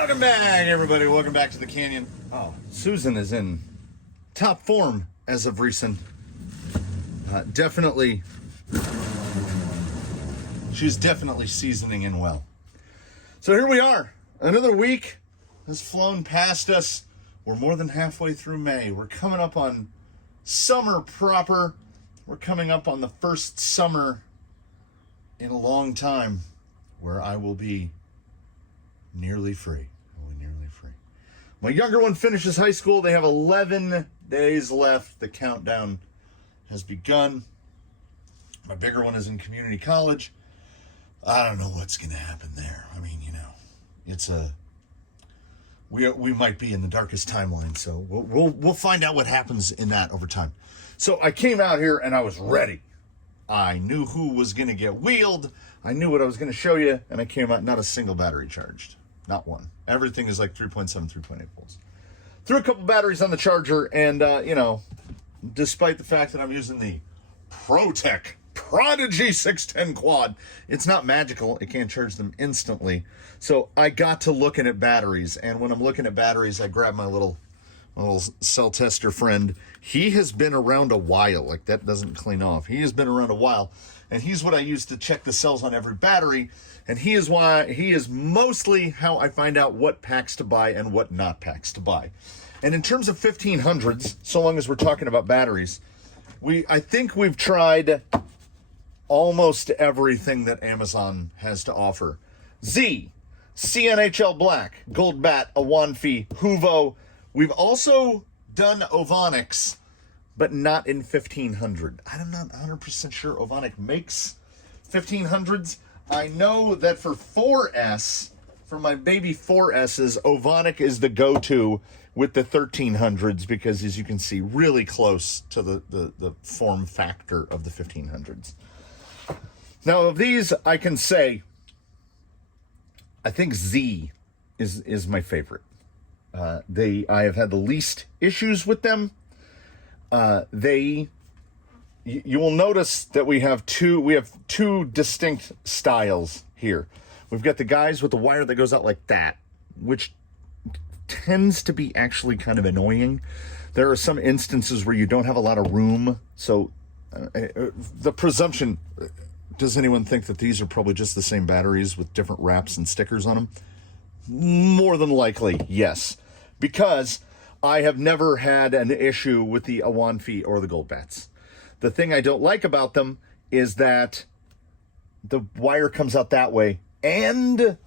Welcome back, everybody. Welcome back to the canyon. Oh, Susan is in top form as of recent. She's definitely seasoning in well. So here we are. Another week has flown past us. We're more than halfway through May. We're coming up on summer proper. We're coming up on the first summer in a long time where I will be nearly free. My younger one finishes high school. They have 11 days left. The countdown has begun. My bigger one is in community college. I don't know what's going to happen there. I mean, it's we might be in the darkest timeline, so we'll find out what happens in that over time. So I came out here and I was ready. I knew who was going to get wheeled. I knew what I was going to show you, and I came out not a single battery charged. Not one. Everything is like 3.7, 3.8 volts. Threw a couple batteries on the charger, and, despite the fact that I'm using the ProTech Prodigy 610 quad, it's not magical. It can't charge them instantly. So I got to looking at batteries, and when I'm looking at batteries, I grab my little cell tester friend. He has been around a while. Like, that doesn't clean off. He has been around a while, and he's what I use to check the cells on every battery. And he is mostly how I find out what packs to buy and what not packs to buy. And in terms of 1500s, so long as we're talking about batteries, I think we've tried almost everything that Amazon has to offer. Z, CNHL Black, Gold Bat, Awanfi, Huvo. We've also done Ovonics, but not in 1500. I'm not 100% sure Ovonic makes 1500s. I know that for 4S, for my baby 4S's, Ovonic is the go-to with the 1300s because, as you can see, really close to the form factor of the 1500s. Now, of these, I can say, I think Z is my favorite. I have had the least issues with them. You will notice that we have two distinct styles here. We've got the guys with the wire that goes out like that, which tends to be actually kind of annoying. There are some instances where you don't have a lot of room. So the presumption, does anyone think that these are probably just the same batteries with different wraps and stickers on them? More than likely, yes. Because I have never had an issue with the Awanfi or the Gold Bats. The thing I don't like about them is that the wire comes out that way, and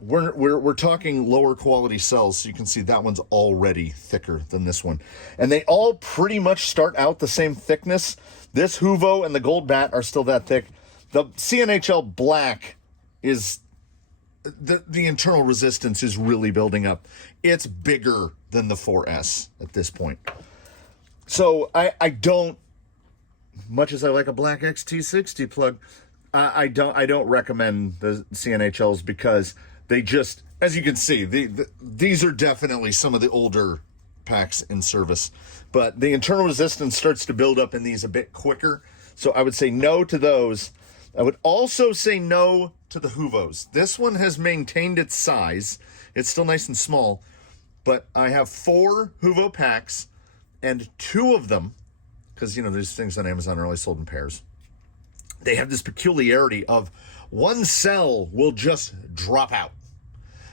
we're talking lower quality cells, so you can see that one's already thicker than this one. And they all pretty much start out the same thickness. This Huvo and the Gold Bat are still that thick. The CNHL Black is, the internal resistance is really building up. It's bigger than the 4S at this point. So I don't, much as I like a Black XT60 plug, I don't recommend the CNHLs because they just, as you can see, these are definitely some of the older packs in service. But the internal resistance starts to build up in these a bit quicker. So I would say no to those. I would also say no to the Huvos. This one has maintained its size. It's still nice and small. But I have 4 Huvo packs, and 2 of them, because, these things on Amazon are only sold in pairs, they have this peculiarity of one cell will just drop out.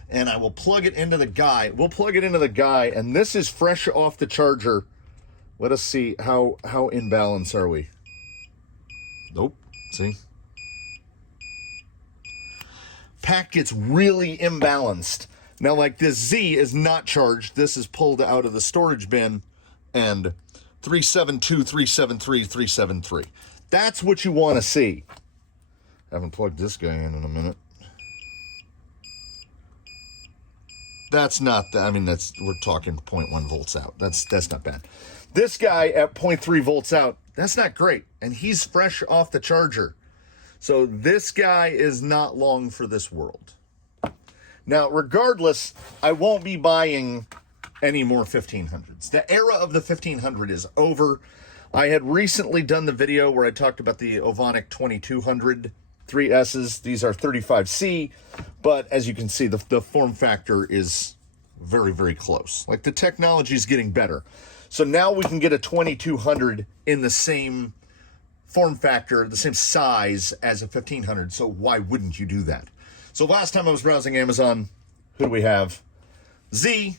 And I will plug it into the guy. We'll plug it into the guy, and this is fresh off the charger. Let us see how in balance are we. Nope. See? Pack gets really imbalanced. Now, like, this Z is not charged. This is pulled out of the storage bin, and 372, 373, 373. That's what you want to see. I haven't plugged this guy in a minute. That's not, we're talking 0.1 volts out. That's not bad. This guy at 0.3 volts out, that's not great. And he's fresh off the charger. So this guy is not long for this world. Now, regardless, I won't be buying any more 1500s. The era of the 1500 is over. I had recently done the video where I talked about the Ovonic 2200 3Ss. These are 35C, but as you can see, the form factor is very, very close. Like, the technology is getting better. So now we can get a 2200 in the same form factor, the same size as a 1500. So why wouldn't you do that? So last time I was browsing Amazon, who do we have? Z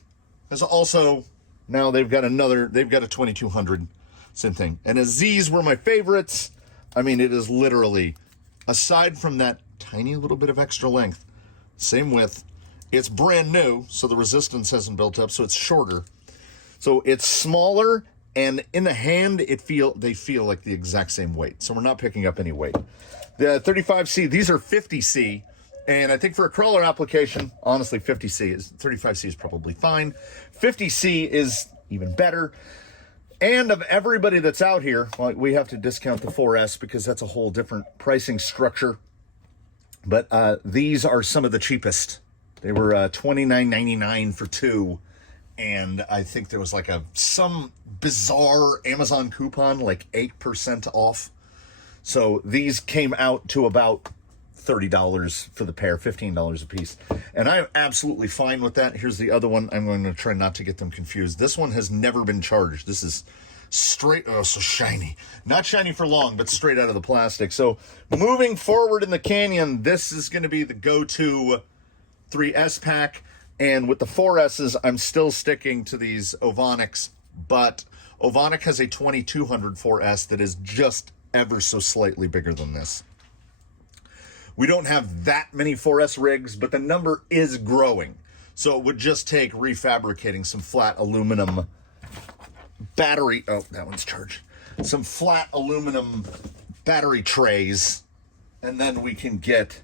has also, now they've got a 2200, same thing. And as Z's were my favorites, I mean, it is literally, aside from that tiny little bit of extra length, same width, it's brand new, so the resistance hasn't built up, so it's shorter. So it's smaller, and in the hand, they feel like the exact same weight. So we're not picking up any weight. The 35C, these are 50C, and I think for a crawler application, honestly, 35C is probably fine. 50C is even better. And of everybody that's out here, well, we have to discount the 4S because that's a whole different pricing structure. But these are some of the cheapest. They were $29.99 for two. And I think there was like some bizarre Amazon coupon, like 8% off. So these came out to about $30 for the pair, $15 a piece. And I'm absolutely fine with that. Here's the other one. I'm going to try not to get them confused. This one has never been charged. This is straight, oh, so shiny. Not shiny for long, but straight out of the plastic. So moving forward in the Canyon, this is going to be the go-to 3S pack. And with the 4Ss, I'm still sticking to these Ovonics, but Ovonic has a 2200 4S that is just ever so slightly bigger than this. We don't have that many 4S rigs, but the number is growing. So it would just take refabricating some flat aluminum battery, oh, that one's charged. Some flat aluminum battery trays, and then we can get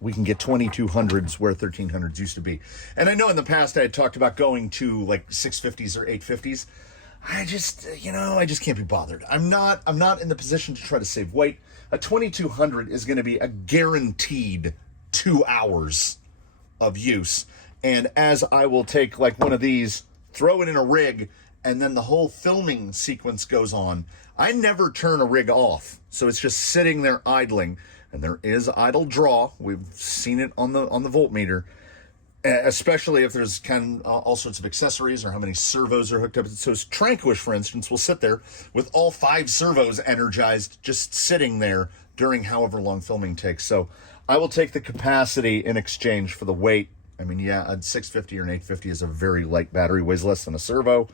2200s where 1300s used to be. And I know in the past I had talked about going to like 650s or 850s. I just can't be bothered. I'm not in the position to try to save weight. A 2200 is going to be a guaranteed 2 hours of use. And as I will take like one of these, throw it in a rig, and then the whole filming sequence goes on, I never turn a rig off. So it's just sitting there idling. And there is idle draw. We've seen it on the voltmeter, especially if there's all sorts of accessories or how many servos are hooked up. So Tranquish, for instance, will sit there with all 5 servos energized, just sitting there during however long filming takes. So I will take the capacity in exchange for the weight. I mean, yeah, a 650 or an 850 is a very light battery, weighs less than a servo.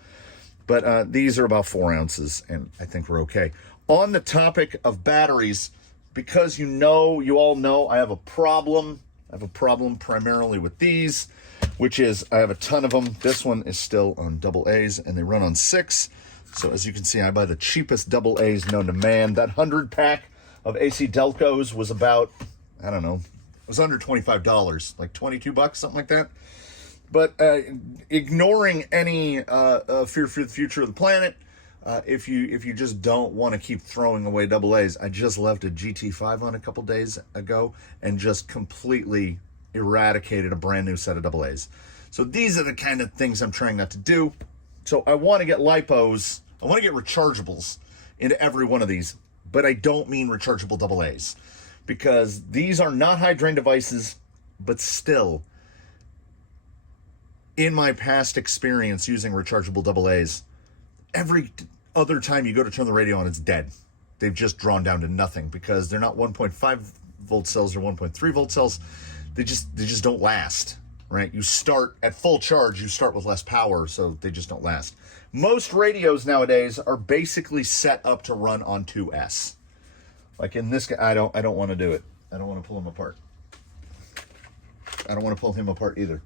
But these are about 4 ounces, and I think we're okay. On the topic of batteries, because you all know I have a problem. I have a problem primarily with these, which is I have a ton of them. This one is still on AA's, and they run on 6. So as you can see, I buy the cheapest AA's known to man. That 100 pack of AC Delcos was about, I don't know, it was under $25, like $22, something like that. But ignoring any fear for the future of the planet, if you just don't want to keep throwing away AA's, I just left a GT5 on a couple days ago and just completely eradicated a brand new set of AA's. So these are the kind of things I'm trying not to do. So I want to get lipos, I want to get rechargeables into every one of these, but I don't mean rechargeable AA's, because these are not high drain devices, but still, in my past experience using rechargeable AA's, every other time you go to turn the radio on, it's dead. They've just drawn down to nothing because they're not 1.5 volt cells or 1.3 volt cells. They just don't last, right? You start at full charge, you start with less power, so they just don't last. Most radios nowadays are basically set up to run on 2S. Like in this guy, I don't want to do it. I don't want to pull him apart. I don't want to pull him apart either.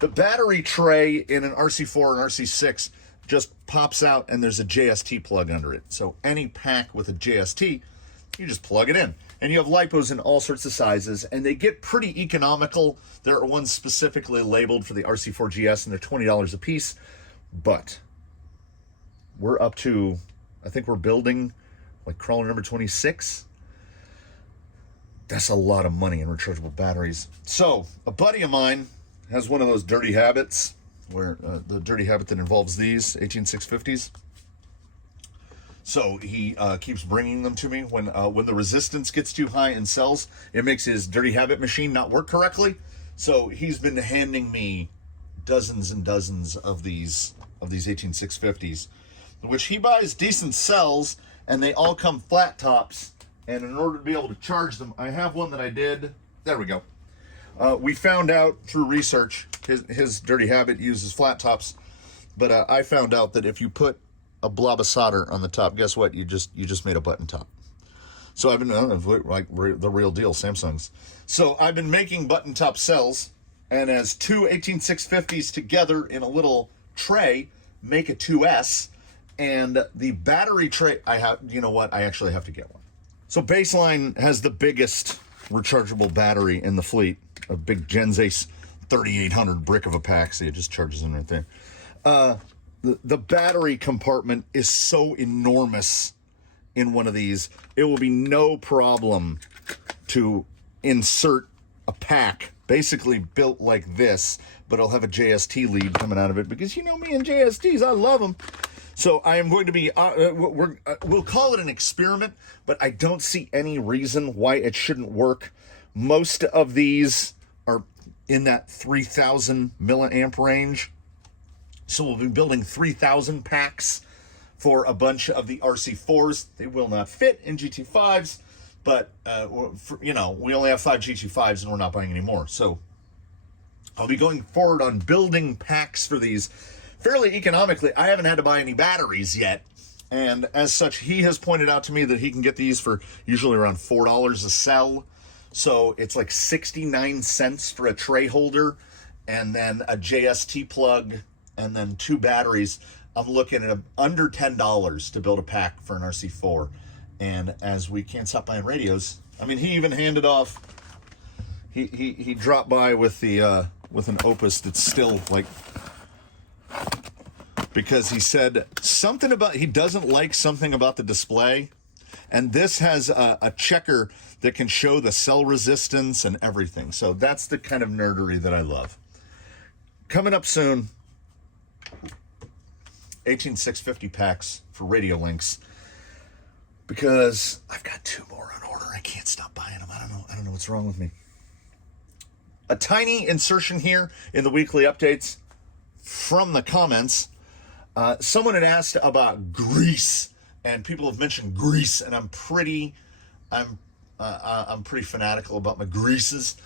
The battery tray in an RC4 and RC6 just pops out and there's a JST plug under it. So any pack with a JST, you just plug it in. And you have lipos in all sorts of sizes, and they get pretty economical. There are ones specifically labeled for the RC4GS, and they're $20 a piece. But we're up to, I think we're building like crawler number 26. That's a lot of money in rechargeable batteries. So a buddy of mine has one of those dirty habits, where the dirty habit that involves these 18650s. So he keeps bringing them to me. When the resistance gets too high in cells, it makes his Dirty Habit machine not work correctly. So he's been handing me dozens and dozens of these 18650s, which he buys decent cells, and they all come flat tops. And in order to be able to charge them, I have one that I did. There we go. We found out through research, his Dirty Habit uses flat tops, but I found out that if you put a blob of solder on the top, guess what? You just made a button top. So I've been like the real deal, Samsung's. So I've been making button top cells, and as two 18650s together in a little tray make a 2S, and the battery tray I have. You know what? I actually have to get one. So Baseline has the biggest rechargeable battery in the fleet, a big Genzace 3800 brick of a pack. See, it just charges in right there. The battery compartment is so enormous in one of these, it will be no problem to insert a pack basically built like this, but it'll have a JST lead coming out of it, because you know me and JSTs, I love them. So I am going to be, we'll call it an experiment, but I don't see any reason why it shouldn't work. Most of these are in that 3,000 milliamp range. So we'll be building 3,000 packs for a bunch of the RC4s. They will not fit in GT5s, but, we only have 5 GT5s and we're not buying any more. So I'll be going forward on building packs for these fairly economically. I haven't had to buy any batteries yet. And as such, he has pointed out to me that he can get these for usually around $4 a cell. So it's like 69 cents for a tray holder, and then a JST plug, and then 2 batteries. I'm looking at under $10 to build a pack for an RC4. And as we can't stop buying radios, I mean, he even handed off, he dropped by with the with an Opus that's still like, because he said something about, he doesn't like something about the display. And this has a checker that can show the cell resistance and everything. So that's the kind of nerdery that I love. Coming up soon, 18650 packs for radio links, because I've got 2 more on order. I can't stop buying them. I don't know what's wrong with me. A tiny insertion here in the weekly updates from the comments. Someone had asked about grease, and people have mentioned grease, and I'm pretty fanatical about my greases.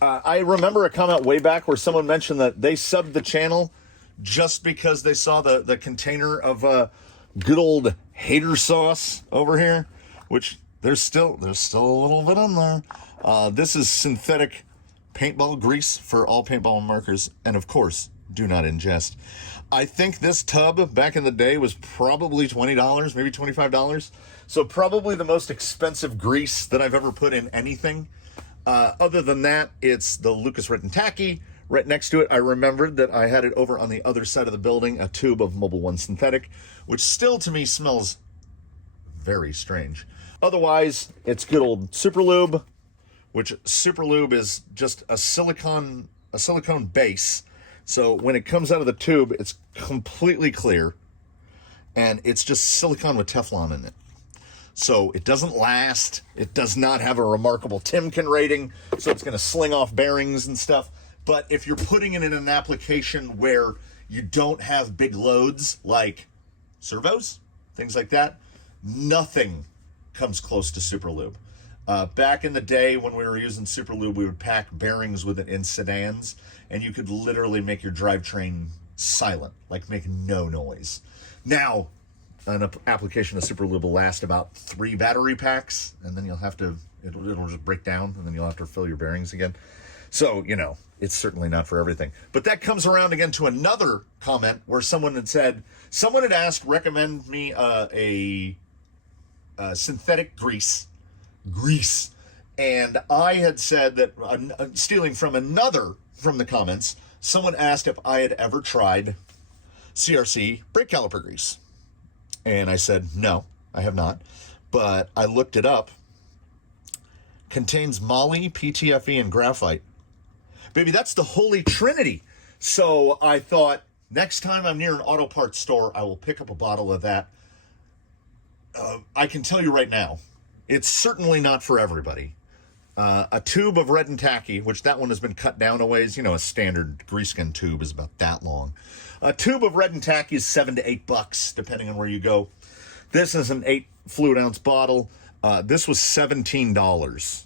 I remember a comment way back where someone mentioned that they subbed the channel just because they saw the container of good old hater sauce over here, which there's still a little bit on there. This is synthetic paintball grease for all paintball markers, and of course, do not ingest. I think this tub back in the day was probably $20, maybe $25. So probably the most expensive grease that I've ever put in anything. Other than that, it's the Lucas Written Tacky. Right next to it, I remembered that I had it over on the other side of the building, a tube of Mobil 1 Synthetic, which still to me smells very strange. Otherwise, it's good old Super Lube, which Super Lube is just a silicone base. So when it comes out of the tube, it's completely clear, and it's just silicone with Teflon in it. So it doesn't last. It does not have a remarkable Timken rating, so it's going to sling off bearings and stuff. But if you're putting it in an application where you don't have big loads like servos, things like that, nothing comes close to Super Lube. Back in the day when we were using Super Lube, we would pack bearings with it in sedans, and you could literally make your drivetrain silent, like make no noise. Now, an application of Super Lube will last about 3 battery packs, and then it'll just break down, and then you'll have to fill your bearings again. So, it's certainly not for everything. But that comes around again to another comment where someone had asked, recommend me a synthetic grease, and I had said that, stealing from the comments, someone asked if I had ever tried CRC brake caliper grease. And I said, no, I have not. But I looked it up. Contains moly, PTFE, and graphite. Baby, that's the holy trinity. So I thought, next time I'm near an auto parts store, I will pick up a bottle of that. I can tell you right now, it's certainly not for everybody. A tube of red and tacky, which that one has been cut down a ways. You know, a standard grease-skin tube is about that long. A tube of red and tacky is $7 to $8, depending on where you go. This is an 8 fluid ounce bottle. This was $17.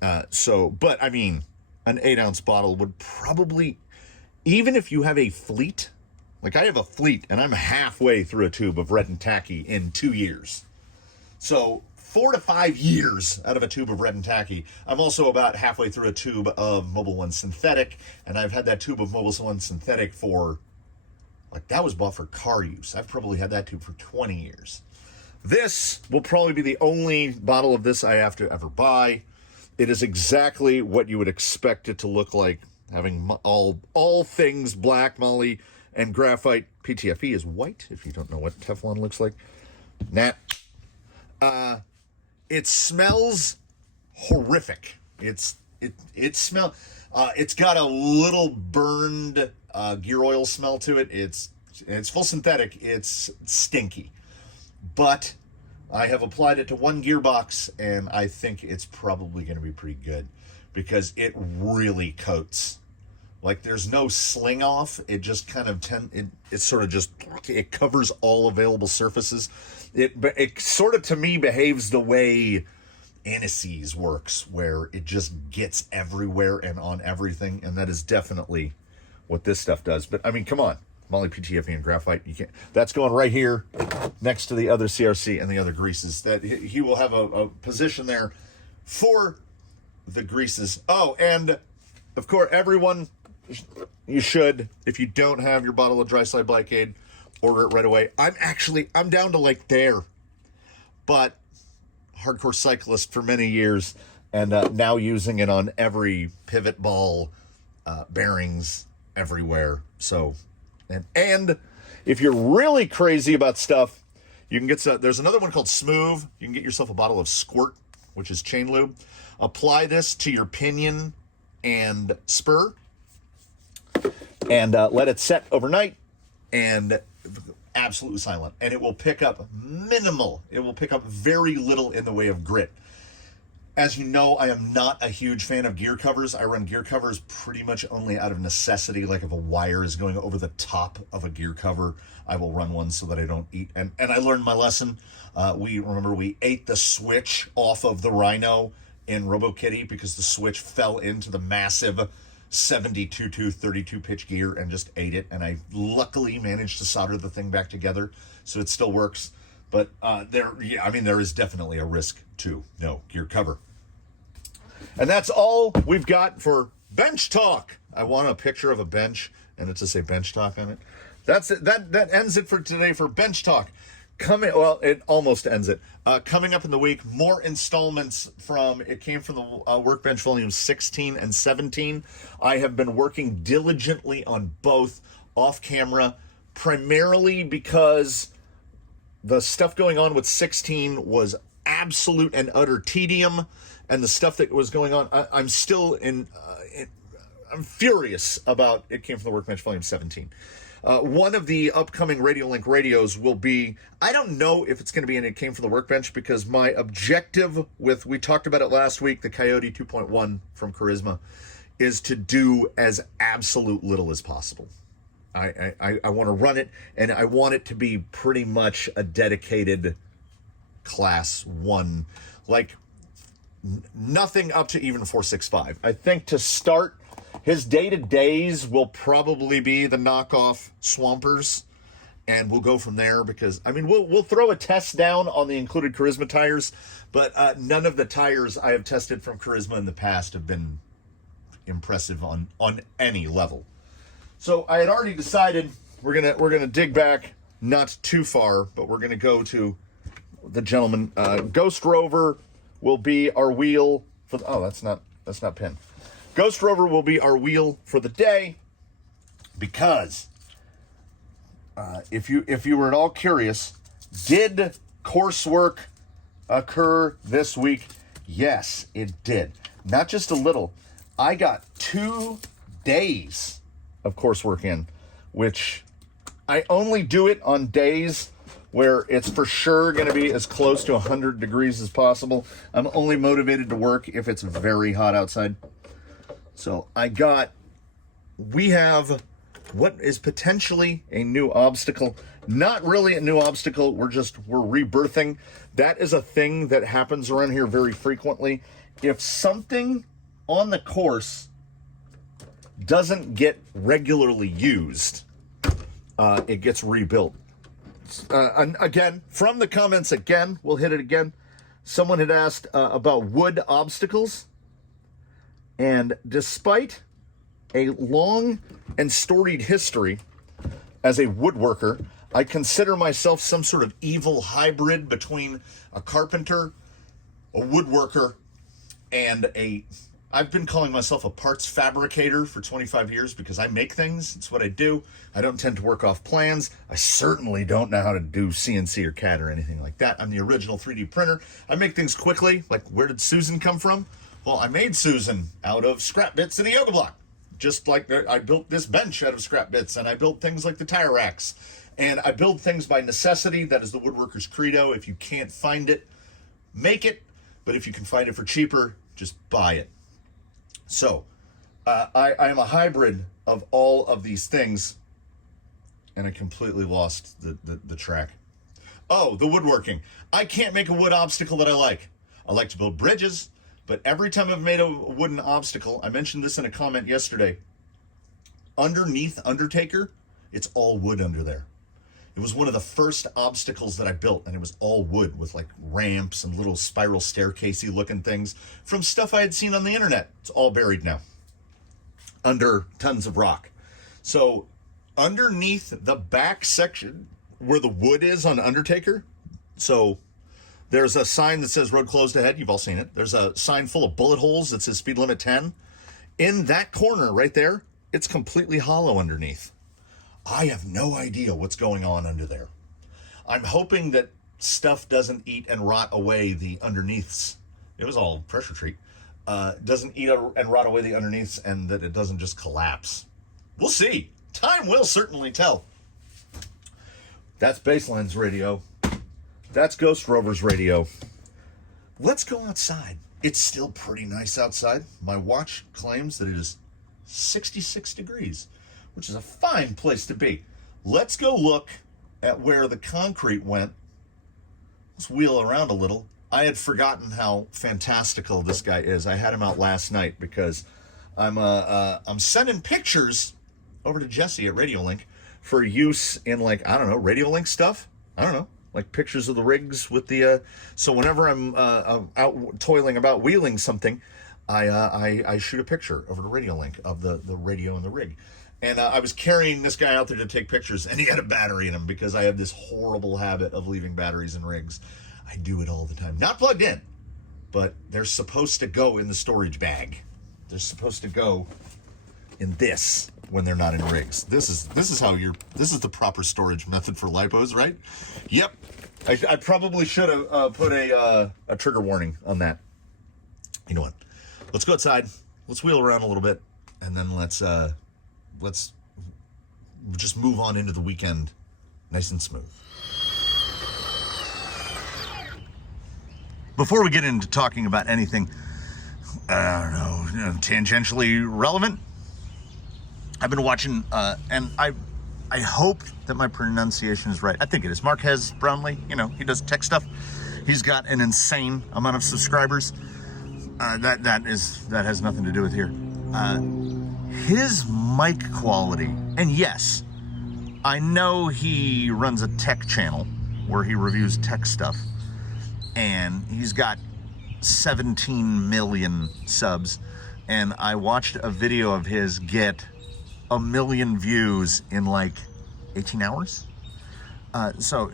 But I mean, an 8 ounce bottle would probably, even if you have a fleet, like I have a fleet and I'm halfway through a tube of red and tacky in 2 years. So 4 to 5 years out of a tube of red and tacky. I'm also about halfway through a tube of Mobil One synthetic, and I've had that tube of Mobil One synthetic for, like, that was bought for car use. I've probably had that tube for 20 years. This will probably be the only bottle of this I have to ever buy. It is exactly what you would expect it to look like, having all things black, moly, and graphite. PTFE is white, if you don't know what Teflon looks like. It smells horrific. It's got a little burned gear oil smell to it. It's full synthetic. It's stinky. But I have applied it to one gearbox, and I think it's probably going to be pretty good because it really coats. Like, there's no sling off. It just kind of it covers all available surfaces. It sort of, to me, behaves the way Anisees works, where it just gets everywhere and on everything, and that is definitely what this stuff does. But I mean, come on, moly, PTFE, and graphite. You can't. That's going right here next to the other CRC and the other greases. That he will have a position there for the greases. Oh, and of course, everyone, you should, if you don't have your bottle of Dry Slide Blackade, order it right away. I'm down to like there, but hardcore cyclist for many years, and now using it on every pivot ball, bearings everywhere. So, and if you're really crazy about stuff, you can get there's another one called Smooth. You can get yourself a bottle of Squirt, which is chain lube. Apply this to your pinion and spur, and let it set overnight, and absolutely silent, and it will pick up minimal. It will pick up very little in the way of grit. As you know, I am not a huge fan of gear covers. I run gear covers pretty much only out of necessity. Like if a wire is going over the top of a gear cover, I will run one so that I don't eat. And I learned my lesson. We ate the switch off of the Rhino in RoboKitty because the switch fell into the massive 72 to 32 pitch gear and just ate it. And I luckily managed to solder the thing back together, so it still works. But there is definitely a risk to no gear cover. And that's all we've got for Bench Talk. I want a picture of a bench and it to say Bench Talk on it. That's it. That ends it for today for Bench Talk. It almost ends it. Coming up in the week, more installments it came from the Workbench Volumes 16 and 17. I have been working diligently on both off camera, primarily because the stuff going on with 16 was absolute and utter tedium, and the stuff that was going on, I'm still I'm furious about It Came from the Workbench Volume 17. One of the upcoming Radiolink radios will be, I don't know if it's going to be It Came from the Workbench, because my objective we talked about it last week, the Coyote 2.1 from Charisma, is to do as absolute little as possible. I want to run it, and I want it to be pretty much a dedicated class 1, like nothing up to even 465. I think to start, his day-to-days will probably be the knockoff Swampers, and we'll go from there, because, I mean, we'll throw a test down on the included Charisma tires, but none of the tires I have tested from Charisma in the past have been impressive on any level. So I had already decided we're gonna dig back not too far, but we're gonna go to the gentleman. Ghost Rover will be our wheel for that's not pin. Ghost Rover will be our wheel for the day, because if you were at all curious, did coursework occur this week? Yes, it did. Not just a little. I got 2 days of coursework in, which I only do it on days where it's for sure going to be as close to 100 degrees as possible. I'm only motivated to work if it's very hot outside. So we have what is potentially a new obstacle. Not really a new obstacle, we're rebirthing. That is a thing that happens around here very frequently. If something on the course doesn't get regularly used, it gets rebuilt. And again, from the comments again, we'll hit it again. Someone had asked about wood obstacles. And despite a long and storied history as a woodworker, I consider myself some sort of evil hybrid between a carpenter, a woodworker, and I've been calling myself a parts fabricator for 25 years because I make things. It's what I do. I don't tend to work off plans. I certainly don't know how to do CNC or CAD or anything like that. I'm the original 3D printer. I make things quickly. Like, where did Susan come from? Well, I made Susan out of scrap bits in a yoga block. Just like I built this bench out of scrap bits, and I built things like the tire racks. And I build things by necessity. That is the woodworker's credo. If you can't find it, make it. But if you can find it for cheaper, just buy it. So, I am a hybrid of all of these things, and I completely lost the track. Oh, the woodworking. I can't make a wood obstacle that I like. I like to build bridges, but every time I've made a wooden obstacle, I mentioned this in a comment yesterday, underneath Undertaker, it's all wood under there. It was one of the first obstacles that I built, and it was all wood with like ramps and little spiral staircasey looking things from stuff I had seen on the internet. It's all buried now under tons of rock. So underneath the back section where the wood is on Undertaker, so there's a sign that says road closed ahead. You've all seen it. There's a sign full of bullet holes that says speed limit 10. In that corner right there, it's completely hollow underneath. I have no idea what's going on under there. I'm hoping that stuff doesn't eat and rot away the underneaths. It was all pressure treat. Doesn't eat and rot away the underneaths, and that it doesn't just collapse. We'll see. Time will certainly tell. That's Baseline's radio. That's Ghost Rover's radio. Let's go outside. It's still pretty nice outside. My watch claims that it is 66 degrees. Which is a fine place to be. Let's go look at where the concrete went. Let's wheel around a little. I had forgotten how fantastical this guy is. I had him out last night because I'm sending pictures over to Jesse at Radiolink for use in, like, I don't know, Radiolink stuff. I don't know, like pictures of the rigs with the. So whenever I'm out toiling about wheeling something, I shoot a picture over to Radiolink of the radio and the rig. And I was carrying this guy out there to take pictures, and he had a battery in him because I have this horrible habit of leaving batteries in rigs. I do it all the time. Not plugged in, but they're supposed to go in the storage bag. They're supposed to go in this when they're not in rigs. This is the proper storage method for lipos, right? Yep. I probably should have put a trigger warning on that. You know what? Let's go outside. Let's wheel around a little bit, and then let's just move on into the weekend nice and smooth. Before we get into talking about anything, I don't know, tangentially relevant, I've been watching, and I hope that my pronunciation is right. I think it is. Marquez Brownlee, he does tech stuff. He's got an insane amount of subscribers. That has nothing to do with here. His mic quality, and yes, I know he runs a tech channel where he reviews tech stuff, and he's got 17 million subs, and I watched a video of his get 1 million views in like 18 hours. So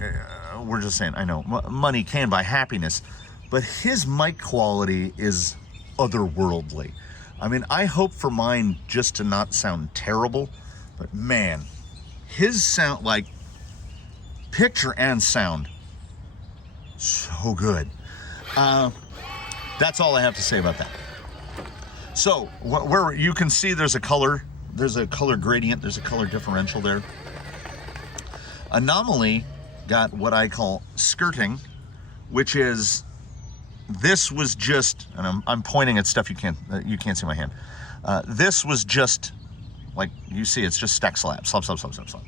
we're just saying, I know, money can buy happiness, but his mic quality is otherworldly. I mean, I hope for mine just to not sound terrible, but man, his sound, like, picture and sound, so good. That's all I have to say about that. So, where you can see there's a color gradient, there's a color differential there. Anomaly got what I call skirting, which is, this was just, and I'm pointing at stuff you can't see my hand. This was just, like you see, it's just stack slabs, slab.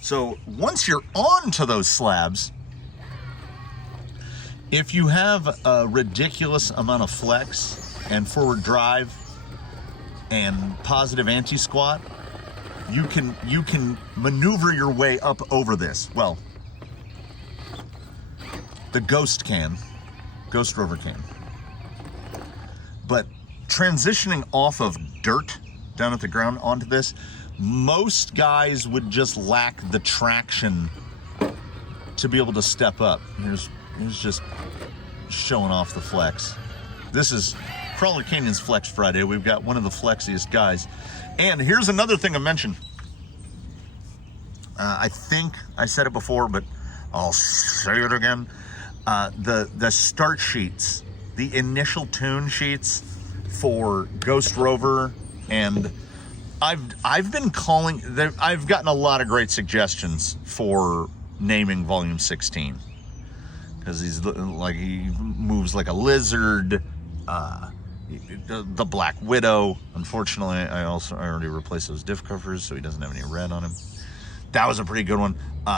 So once you're onto those slabs, if you have a ridiculous amount of flex and forward drive and positive anti-squat, you can maneuver your way up over this. Well, the Ghost Rover can. But transitioning off of dirt down at the ground onto this, most guys would just lack the traction to be able to step up. Here's just showing off the flex. This is Crawler Canyon's Flex Friday. We've got one of the flexiest guys. And here's another thing I mentioned. I think I said it before, but I'll say it again. The start sheets, the initial tune sheets for Ghost Rover, and I've been calling, I've gotten a lot of great suggestions for naming Volume 16, because he moves like a lizard. The Black Widow. Unfortunately, I already replaced those diff covers, so he doesn't have any red on him. That was a pretty good one.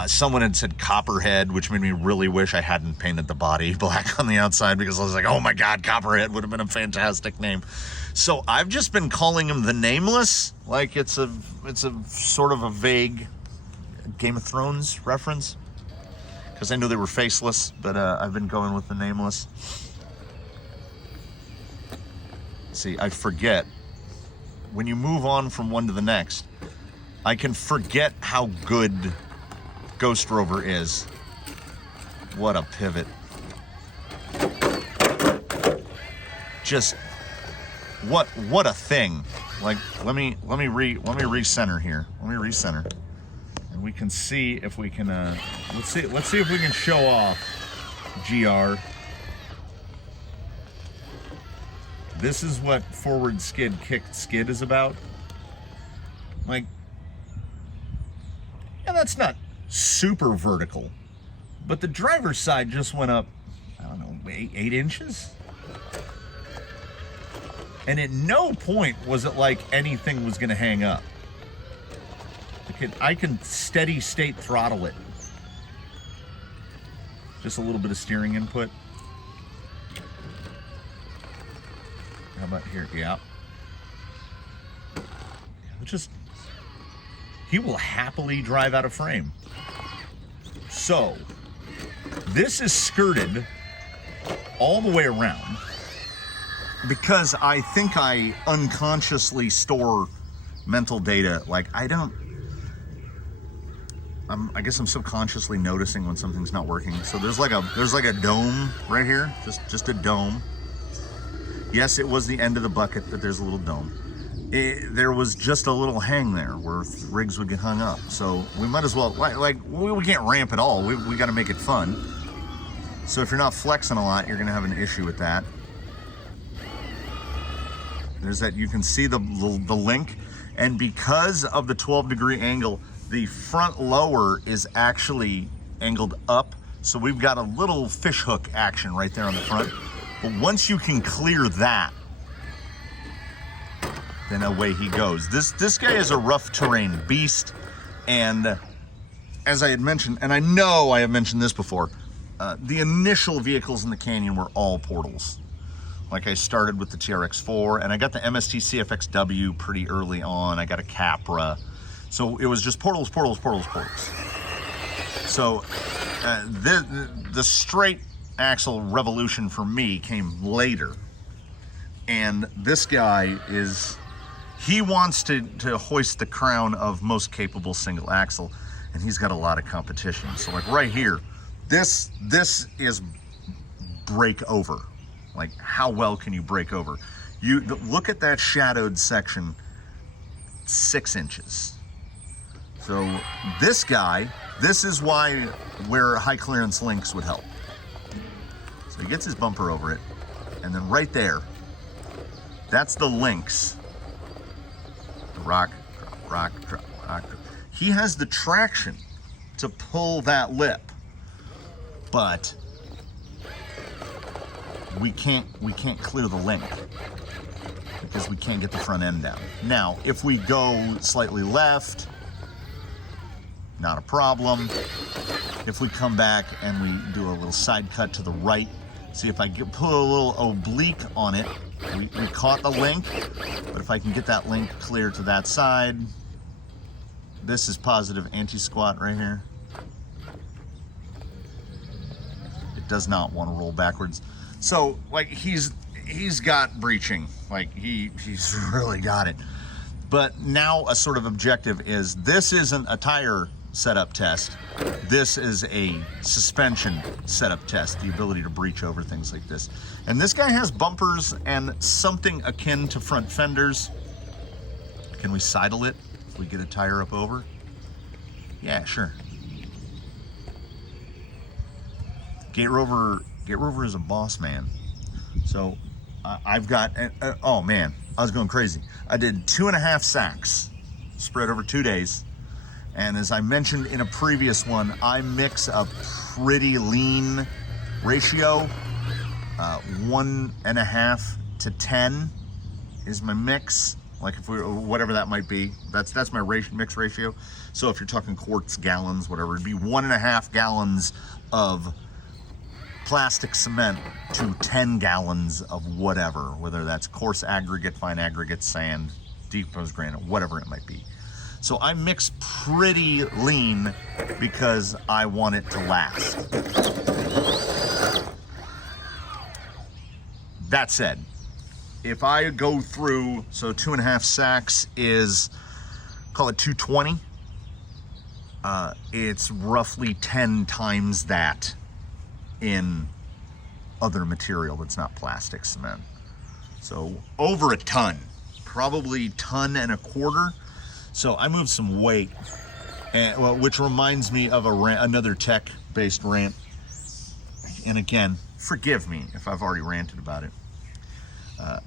Someone had said Copperhead, which made me really wish I hadn't painted the body black on the outside, because I was like, oh my God, Copperhead would have been a fantastic name. So I've just been calling him the Nameless, like it's a sort of a vague Game of Thrones reference, because I knew they were faceless, but I've been going with the Nameless. See, I forget. When you move on from one to the next, I can forget how good Ghost Rover is. What a pivot. Just what a thing. Like, let me recenter here. Let me recenter. And we can see if we can let's see if we can show off GR. This is what forward skid, kicked skid is about. Like, yeah, that's not super vertical, but the driver's side just went up, I don't know, 8 inches? And at no point was it like anything was gonna hang up. I can steady state throttle it. Just a little bit of steering input. How about here? Yeah. He will happily drive out of frame. So, this is skirted all the way around, because I think I unconsciously store mental data. Like, I guess I'm subconsciously noticing when something's not working. So there's like a dome right here, just a dome. Yes, it was the end of the bucket, but there's a little dome. There was just a little hang there where rigs would get hung up. So we might as well, we can't ramp at all. We got to make it fun. So if you're not flexing a lot, you're going to have an issue with that. There's that, you can see the link. And because of the 12-degree angle, the front lower is actually angled up. So we've got a little fish hook action right there on the front. But once you can clear that, then away he goes. This guy is a rough terrain beast, and as I had mentioned, and I know I have mentioned this before, the initial vehicles in the Canyon were all portals. Like, I started with the TRX4, and I got the MST CFXW pretty early on. I got a Capra, so it was just portals. So the straight axle revolution for me came later, and this guy he wants to hoist the crown of most capable single axle, and he's got a lot of competition. So like right here, this is break over. Like, how well can you break over? Look at that shadowed section, 6 inches. So this guy, this is where high clearance links would help. So he gets his bumper over it, and then right there, that's the links. Rock, drop, rock, drop, rock. He has the traction to pull that lip. but we can't clear the link because we can't get the front end down. Now, if we go slightly left, not a problem. If we come back and we do a little side cut to the right, see if I put a little oblique on it, we caught the link, but if I can get that link clear to that side, this is positive anti-squat right here. It does not want to roll backwards. So, like, he's got breaching, like he's really got it. But now a sort of objective is, this isn't a tire setup test. This is a suspension setup test, the ability to breach over things like this. And this guy has bumpers and something akin to front fenders. Can we sidle it if we get a tire up over? Yeah, sure. Gate Rover is a boss, man. So I've got, oh man, I was going crazy. I did 2.5 sacks spread over 2 days. And as I mentioned in a previous one, I mix a pretty lean ratio. 1.5 to 10 is my mix. Like, if we, whatever that might be, that's my mix ratio. So if you're talking quarts, gallons, whatever, it'd be 1.5 gallons of plastic cement to 10 gallons of whatever, whether that's coarse aggregate, fine aggregate, sand, decomposed granite, whatever it might be. So I mix pretty lean because I want it to last. That said, if I go through, so 2.5 sacks is, call it 220. It's roughly 10 times that in other material that's not plastic cement. So over a ton, probably 1.25 tons. So I moved some weight, and, well, which reminds me of another tech-based rant. And again, forgive me if I've already ranted about it.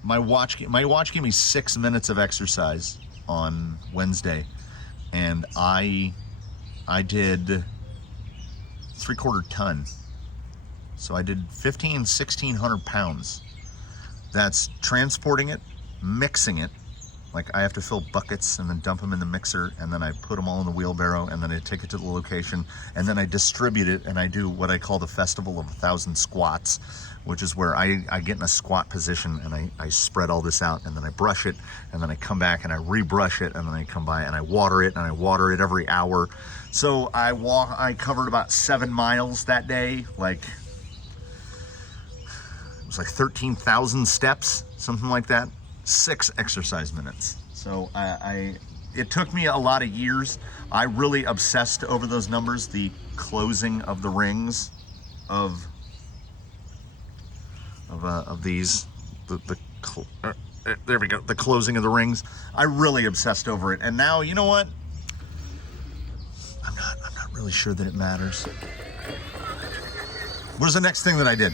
My watch gave me 6 minutes of exercise on Wednesday, and I did 3/4 ton. So I did 1,600 pounds. That's transporting it, mixing it. Like, I have to fill buckets and then dump them in the mixer, and then I put them all in the wheelbarrow, and then I take it to the location, and then I distribute it, and I do what I call the Festival of 1,000 Squats, which is where I get in a squat position, and I spread all this out, and then I brush it, and then I come back and I rebrush it, and then I come by and I water it, and I water it every hour. So I covered about 7 miles that day. Like, it was like 13,000 steps, something like that. 6 exercise minutes. So it took me a lot of years. I really obsessed over those numbers, the closing of the rings of these, there we go, the closing of the rings. I really obsessed over it, and now, you know what? I'm not really sure that it matters. What's the next thing that I did?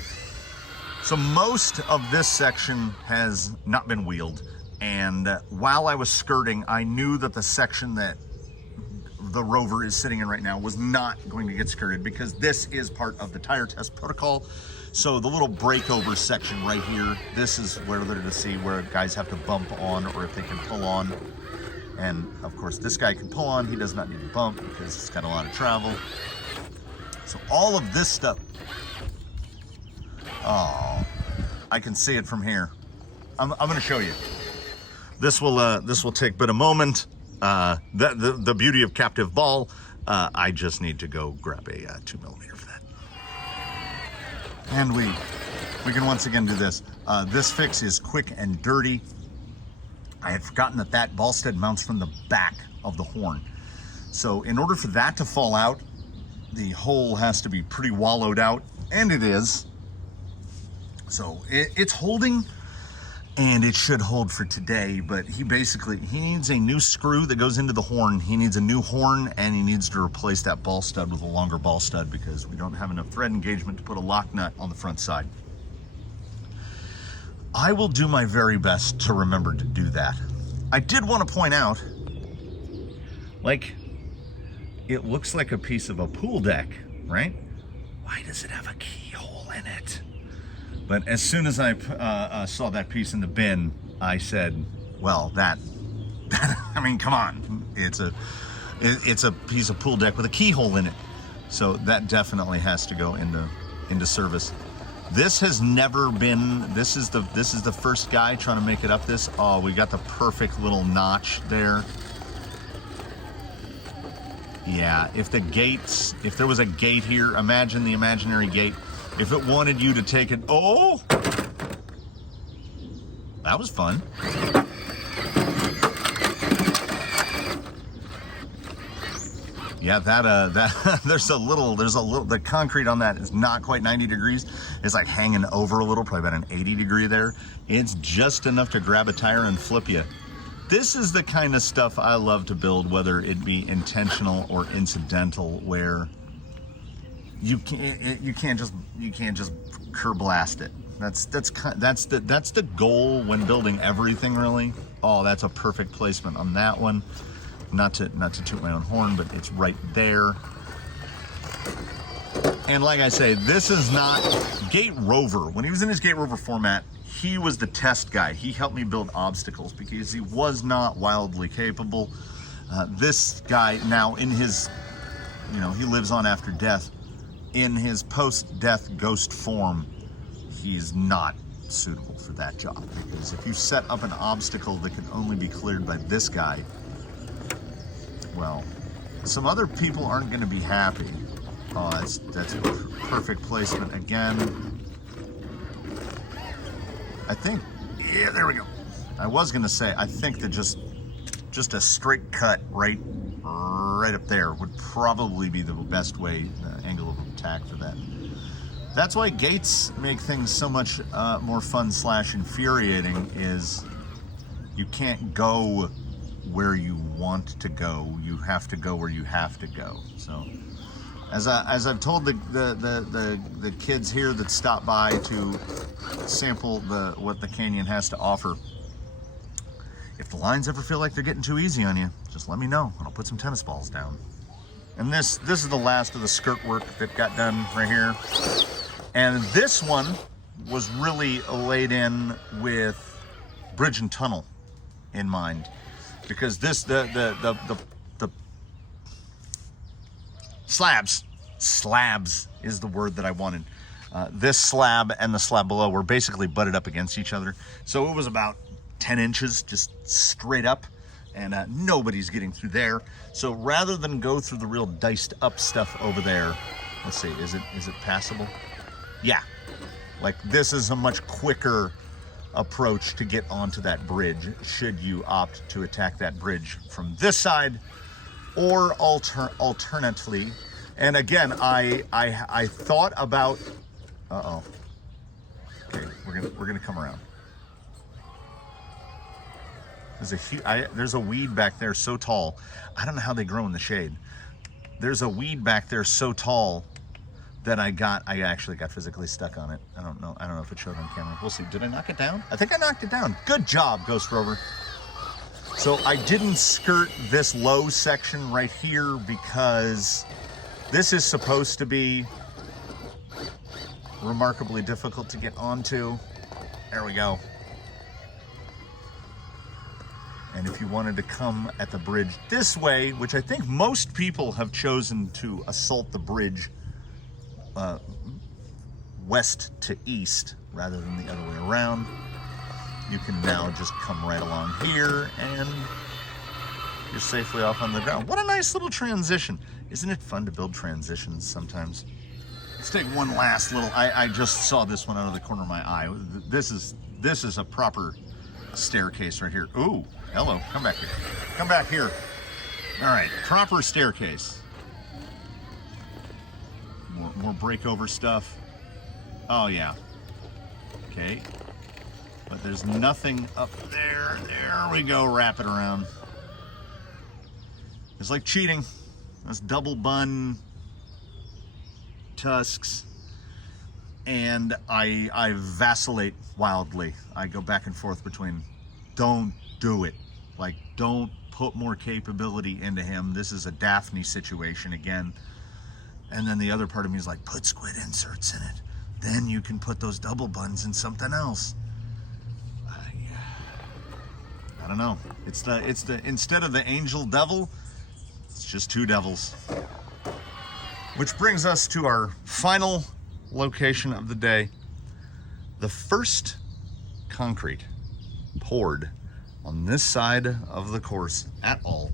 So most of this section has not been wheeled, and while I was skirting, I knew that the section that the Rover is sitting in right now was not going to get skirted, because this is part of the tire test protocol. So the little breakover section right here, this is where they're to see where guys have to bump on or if they can pull on. And of course, this guy can pull on, he does not need to bump because he's got a lot of travel. So all of this stuff, oh, I can see it from here. I'm going to show you. This will take but a moment. The beauty of captive ball. I just need to go grab a 2mm for that. And we can once again do this. This fix is quick and dirty. I had forgotten that ball stud mounts from the back of the horn. So in order for that to fall out, the hole has to be pretty wallowed out, and it is. So it's holding, and it should hold for today, but he needs a new screw that goes into the horn. He needs a new horn, and he needs to replace that ball stud with a longer ball stud because we don't have enough thread engagement to put a lock nut on the front side. I will do my very best to remember to do that. I did want to point out, like, it looks like a piece of a pool deck, right? Why does it have a keyhole in it? But as soon as I saw that piece in the bin, I said, well, that I mean, come on. It's a piece of pool deck with a keyhole in it. So that definitely has to go into service. This has never been, this is the first guy trying to make it up this. Oh, we got the perfect little notch there. Yeah, if there was a gate here, imagine the imaginary gate. If it wanted you to take it, oh, that was fun. Yeah, that there's a little, the concrete on that is not quite 90 degrees. It's like hanging over a little, probably about an 80 degree there. It's just enough to grab a tire and flip you. This is the kind of stuff I love to build, whether it be intentional or incidental, where you can't just curb blast it. That's the goal when building everything, really. Oh, that's a perfect placement on that one. Not to toot my own horn, but it's right there. And like I say, this is not Gate Rover. When he was in his Gate Rover format, he was the test guy. He helped me build obstacles because he was not wildly capable. This guy now in his, he lives on after death. In his post-death ghost form, he's not suitable for that job, because if you set up an obstacle that can only be cleared by this guy, well, some other people aren't going to be happy. Oh, that's a perfect placement again. I think, yeah, there we go. I was going to say, I think that just a straight cut right up there would probably be the best way, angle of attack for that. That's why gates make things so much more fun / infuriating, is you can't go where you want to go. You have to go where you have to go. So as I've told the kids here that stop by to sample what the canyon has to offer, if the lines ever feel like they're getting too easy on you, just let me know and I'll put some tennis balls down. And this is the last of the skirt work that got done right here. And this one was really laid in with bridge and tunnel in mind, because this the slabs is the word that I wanted. This slab and the slab below were basically butted up against each other, so it was about 10 inches just straight up, and nobody's getting through there. So rather than go through the real diced up stuff over there, let's see, is it passable? Yeah, like this is a much quicker approach to get onto that bridge, should you opt to attack that bridge from this side, or alternately. And again, I thought about, okay, we're gonna come around. There's a weed back there so tall. I don't know how they grow in the shade. There's a weed back there so tall that I actually got physically stuck on it. I don't know if it showed on camera. We'll see. Did I knock it down? I think I knocked it down. Good job, Ghost Rover. So I didn't skirt this low section right here because this is supposed to be remarkably difficult to get onto. There we go. And if you wanted to come at the bridge this way, which I think most people have chosen to assault the bridge west to east rather than the other way around, you can now just come right along here and you're safely off on the ground. What a nice little transition. Isn't it fun to build transitions sometimes? Let's take one last little, I just saw this one out of the corner of my eye. This is a proper staircase right here. Ooh, hello, come back here. Come back here. All right, proper staircase. More breakover stuff. Oh yeah. Okay. But there's nothing up there. There we go, wrap it around. It's like cheating. That's double bun tusks. And I vacillate wildly. I go back and forth between, don't do it. Like, don't put more capability into him. This is a Daphne situation again. And then the other part of me is like, put squid inserts in it. Then you can put those double buns in something else. I don't know. It's the instead of the angel devil, it's just two devils. Which brings us to our final location of the day. The first concrete poured on this side of the course at all,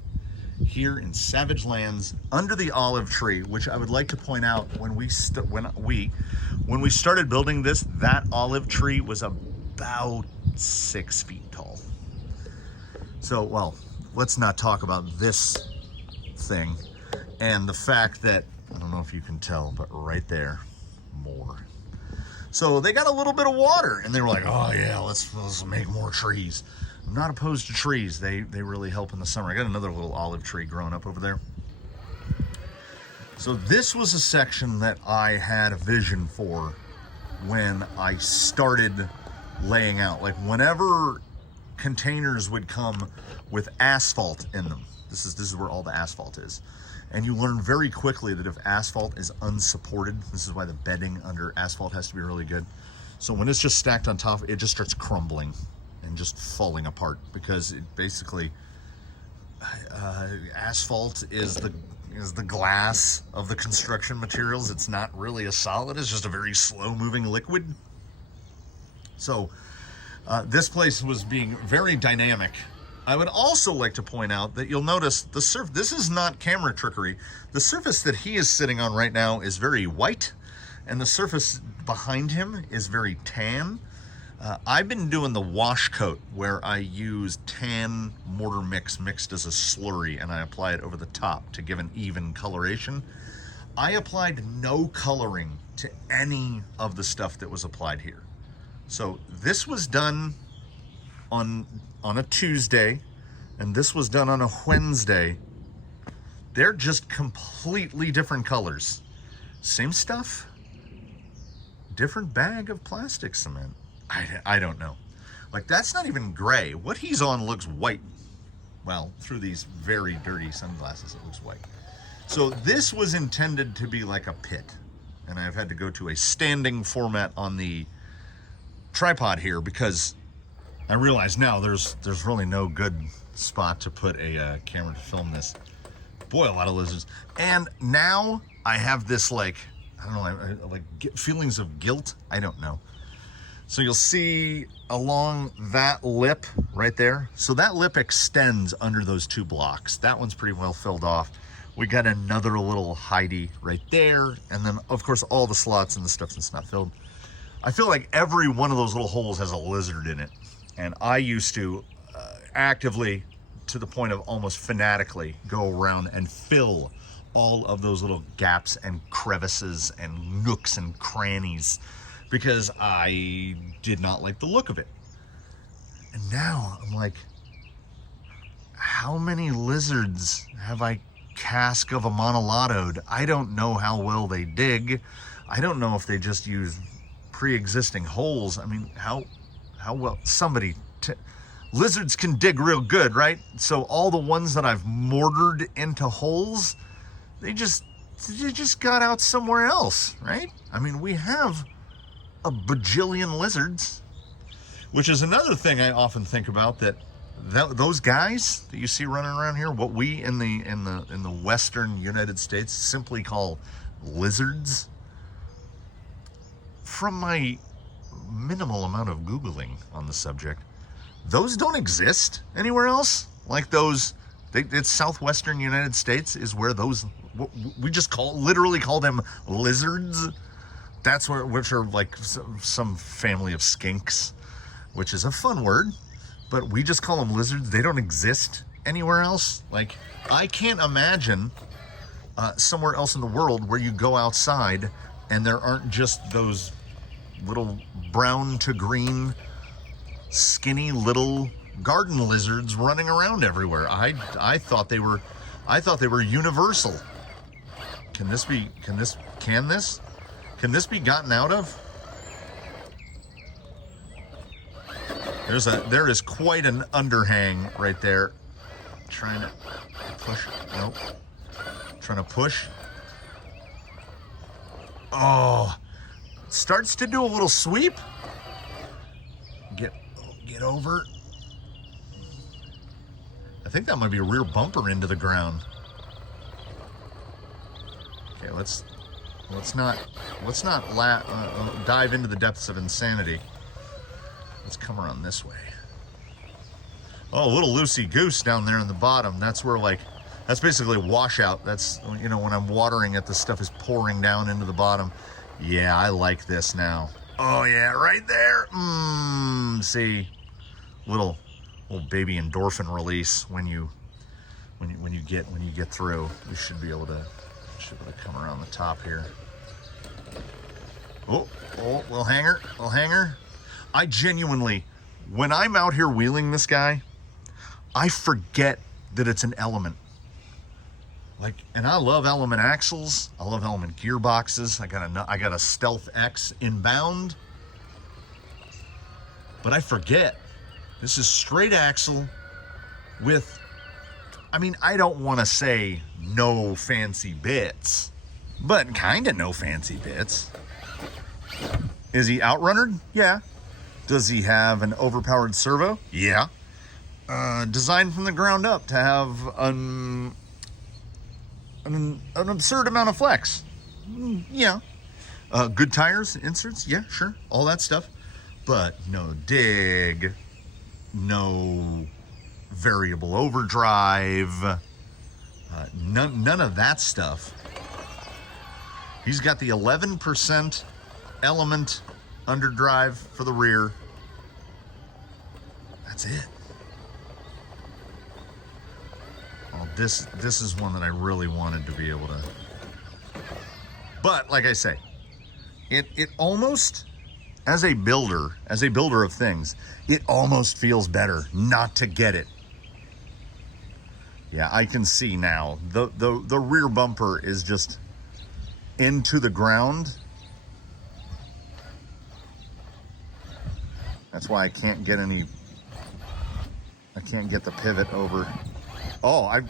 here in Savage Lands, under the olive tree, which I would like to point out, when we started building this, that olive tree was about 6 feet tall. So, well, let's not talk about this thing and the fact that, I don't know if you can tell, but right there, more. So they got a little bit of water and they were like, oh yeah, let's make more trees. I'm not opposed to trees. They really help in the summer. I got another little olive tree growing up over there. So this was a section that I had a vision for when I started laying out. Like whenever containers would come with asphalt in them, this is where all the asphalt is. And you learn very quickly that if asphalt is unsupported, this is why the bedding under asphalt has to be really good. So when it's just stacked on top, it just starts crumbling and just falling apart, because it basically, asphalt is the glass of the construction materials. It's not really a solid, it's just a very slow moving liquid. So this place was being very dynamic. I would also like to point out that you'll notice this is not camera trickery. The surface that he is sitting on right now is very white, and the surface behind him is very tan. I've been doing the wash coat, where I use tan mortar mix mixed as a slurry, and I apply it over the top to give an even coloration. I applied no coloring to any of the stuff that was applied here. So this was done on a Tuesday, and this was done on a Wednesday. They're just completely different colors. Same stuff, different bag of plastic cement. I don't know. Like, that's not even gray. What he's on looks white. Well, through these very dirty sunglasses, it looks white. So this was intended to be like a pit, and I've had to go to a standing format on the tripod here because I realize now there's really no good spot to put a camera to film this. Boy, a lot of lizards. And now I have this, like, I don't know, like feelings of guilt. I don't know. So you'll see along that lip right there. So that lip extends under those two blocks. That one's pretty well filled off. We got another little hidey right there. And then, of course, all the slots and the stuff that's not filled. I feel like every one of those little holes has a lizard in it. And I used to actively, to the point of almost fanatically, go around and fill all of those little gaps and crevices and nooks and crannies, because I did not like the look of it. And now I'm like, how many lizards have I cask of amonilatoed? I don't know how well they dig. I don't know if they just use pre-existing holes. I mean, how well lizards can dig real good, right? So all the ones that I've mortared into holes, they just got out somewhere else, right? I mean, we have a bajillion lizards, which is another thing I often think about, that those guys that you see running around here, what we in the western United States simply call lizards, from my minimal amount of Googling on the subject, those don't exist anywhere else. Like those, it's southwestern United States is where those, we just literally call them lizards. That's which are like some family of skinks, which is a fun word, but we just call them lizards. They don't exist anywhere else. Like, I can't imagine somewhere else in the world where you go outside and there aren't just those little brown to green, skinny little garden lizards running around everywhere. I thought they were universal. Can this be gotten out of? There is quite an underhang right there. Trying to push. Nope. Trying to push. Oh, starts to do a little sweep. Get over. I think that might be a rear bumper into the ground. Okay, let's not dive into the depths of insanity. Let's come around this way. Oh, a little loosey goose down there in the bottom. That's where, like, that's basically a washout. That's, you know, when I'm watering it, the stuff is pouring down into the bottom. Yeah, I like this now. Oh yeah, right there. See, little baby endorphin release when you get through. You should be able to come around the top here. Oh, little hanger. I genuinely, when I'm out here wheeling this guy, I forget that it's an Element. Like, and I love Element axles. I love Element gearboxes. I got a Stealth X inbound. But I forget, this is straight axle with, I mean, I don't want to say no fancy bits, but kind of no fancy bits. Is he outrunnered? Yeah. Does he have an overpowered servo? Yeah. Designed from the ground up to have an absurd amount of flex. Yeah. Good tires, inserts? Yeah, sure. All that stuff. But no dig, no variable overdrive, none of that stuff. He's got the 11% Element underdrive for the rear. That's it. Well, this is one that I really wanted to be able to. But like I say, it almost, as a builder of things, it almost feels better not to get it. Yeah, I can see now. The rear bumper is just into the ground. That's why I can't get the pivot over. Oh,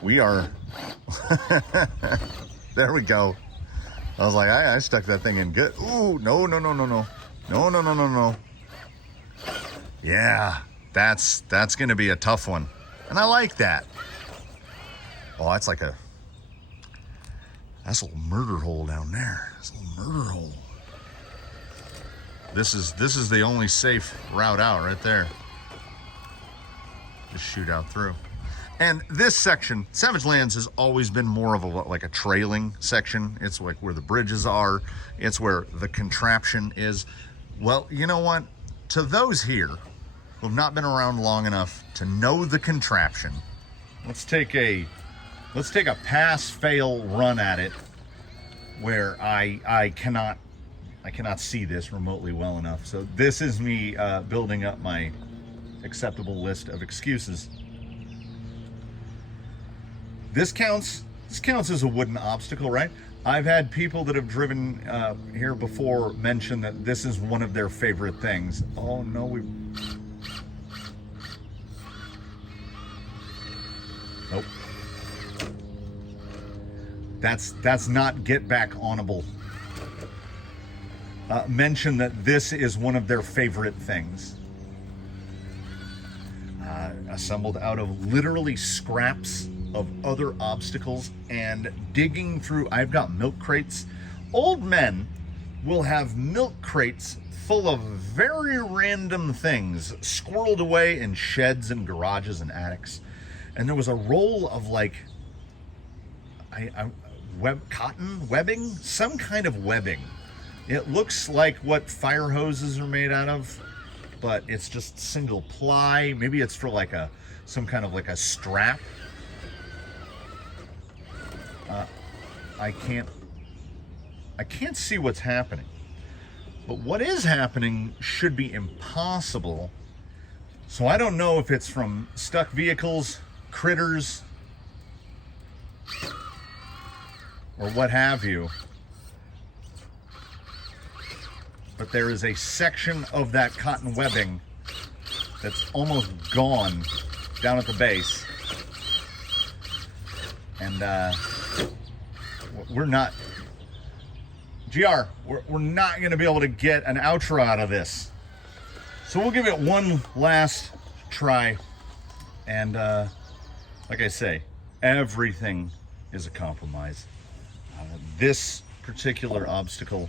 we are, there we go. I was like, I stuck that thing in good. Ooh, no. Yeah, that's going to be a tough one. And I like that. Oh, that's a little murder hole down there. That's a little murder hole. This is the only safe route out right there. Just shoot out through. And this section, Savage Lands, has always been more of a trailing section. It's like where the bridges are. It's where the contraption is. Well, you know what? To those here who have not been around long enough to know the contraption, let's take a pass-fail run at it where I cannot see this remotely well enough. So this is me building up my acceptable list of excuses. This counts as a wooden obstacle, right? I've had people that have driven here before mention that this is one of their favorite things. Oh no, nope. That's not get back onable. Mention that this is one of their favorite things. Assembled out of literally scraps of other obstacles and digging through. I've got milk crates. Old men will have milk crates full of very random things squirreled away in sheds and garages and attics. And there was a roll of cotton webbing, some kind of webbing. It looks like what fire hoses are made out of, but it's just single ply. Maybe it's for some kind of a strap. I can't see what's happening. But what is happening should be impossible. So I don't know if it's from stuck vehicles, critters, or what have you. But there is a section of that cotton webbing that's almost gone down at the base. And we're not, GR, we're not going to be able to get an outro out of this. So we'll give it one last try. And like I say, everything is a compromise. This particular obstacle,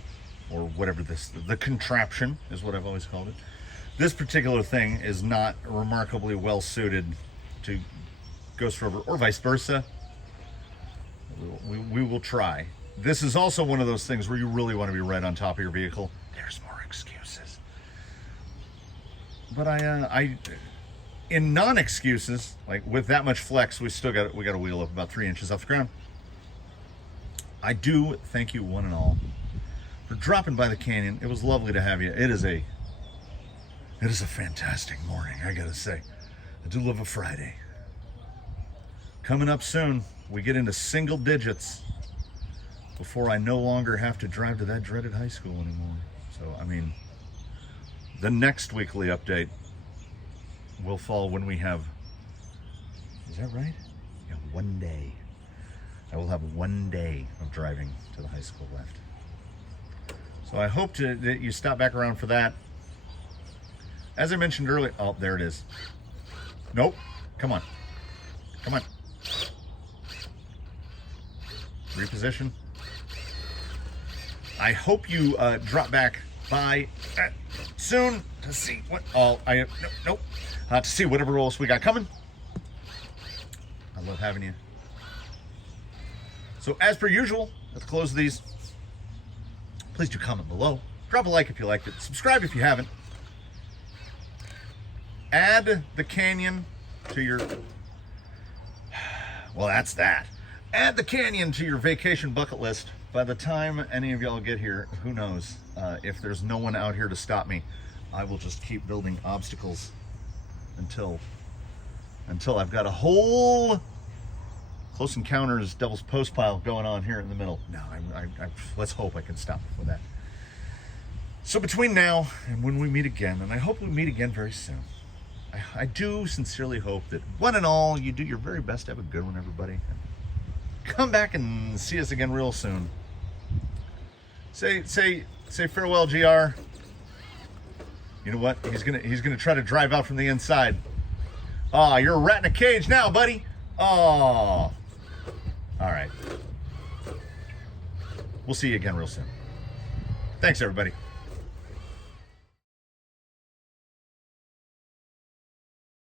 or whatever the contraption is what I've always called it. This particular thing is not remarkably well suited to Ghost River or vice versa. We will try. This is also one of those things where you really want to be right on top of your vehicle. There's more excuses. But I in non-excuses, like with that much flex, we got to wheel up about 3 inches off the ground. I do thank you one and all for dropping by the canyon. It was lovely to have you. It is a fantastic morning, I gotta say. I do love a Friday. Coming up soon, we get into single digits before I no longer have to drive to that dreaded high school anymore. So, I mean, the next weekly update will fall when we have, is that right? Yeah, 1 day. I will have 1 day of driving to the high school left. So I hope that you stop back around for that. As I mentioned earlier, oh, there it is. Nope, come on. Come on. Reposition. I hope you drop back by soon to see what all nope. To see whatever else we got coming. I love having you. So as per usual, at the close of these, please do comment below. Drop a like if you liked it. Subscribe if you haven't. Add the canyon to your, well, that's that. Add the canyon to your vacation bucket list. By the time any of y'all get here, who knows? If there's no one out here to stop me, I will just keep building obstacles until I've got a whole Close Encounters Devil's Post pile going on here in the middle. No, let's hope I can stop before that. So between now and when we meet again, and I hope we meet again very soon, I do sincerely hope that one and all, you do your very best to have a good one, everybody. Come back and see us again real soon. Say farewell, GR. You know what? He's gonna try to drive out from the inside. Aw, you're a rat in a cage now, buddy. Aw. All right. We'll see you again real soon. Thanks, everybody.